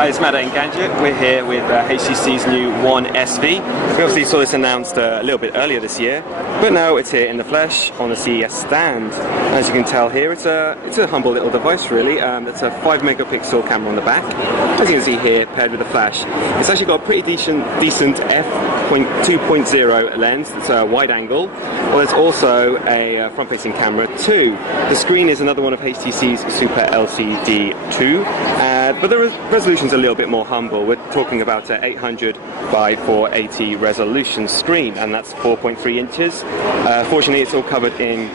Hi, it's Matt at Engadget. We're here with HTC's new One SV. We obviously saw this announced a little bit earlier this year, but now it's here in the flesh on the CES stand. As you can tell here, it's a humble little device really. It's a 5 megapixel camera on the back. As you can see here, paired with a flash. It's actually got a pretty decent f2.0 lens. It's a wide angle. Well, there's also a front-facing camera too. The screen is another one of HTC's Super LCD 2, but the resolution's a little bit more humble. We're talking about an 800 by 480 resolution screen, and that's 4.3 inches. Fortunately, it's all covered in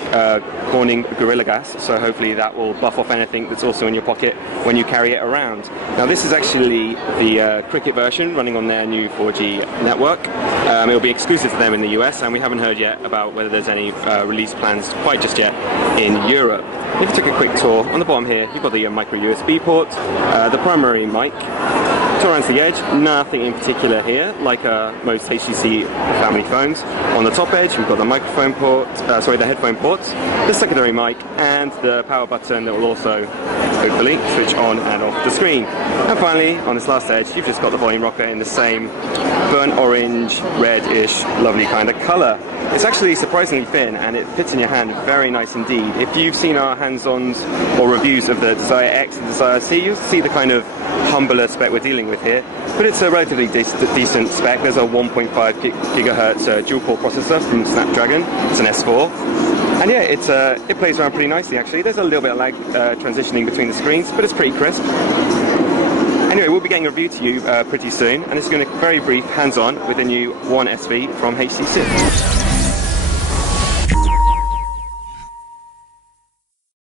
Corning Gorilla Glass, so hopefully that will buff off anything that's also in your pocket when you carry it around. Now, this is actually the Cricket version running on their new 4G network. It'll be exclusive to them in the US, and we haven't heard yet about whether there's any release plans quite just yet in Europe. If you took a quick tour, on the bottom here, you've got the micro USB port, the primary mic. Around the edge, nothing in particular here, like most HTC family phones. On the top edge, we've got the microphone port, the headphone ports, the secondary mic, and the power button that will also, hopefully, switch on and off the screen. And finally, on this last edge, you've just got the volume rocker in the same burnt orange, reddish, lovely kind of colour. It's actually surprisingly thin, and it fits in your hand very nice indeed. If you've seen our hands-ons or reviews of the Desire X and Desire C, you'll see the kind of humbler spec we're dealing with here, but it's a relatively decent spec. There's a 1.5 gigahertz dual-core processor from Snapdragon. It's an S4, and yeah, it plays around pretty nicely actually. There's a little bit of lag transitioning between the screens, but it's pretty crisp. Anyway, we'll be getting a review to you pretty soon, and it's going to be very brief hands-on with the new One SV from HTC.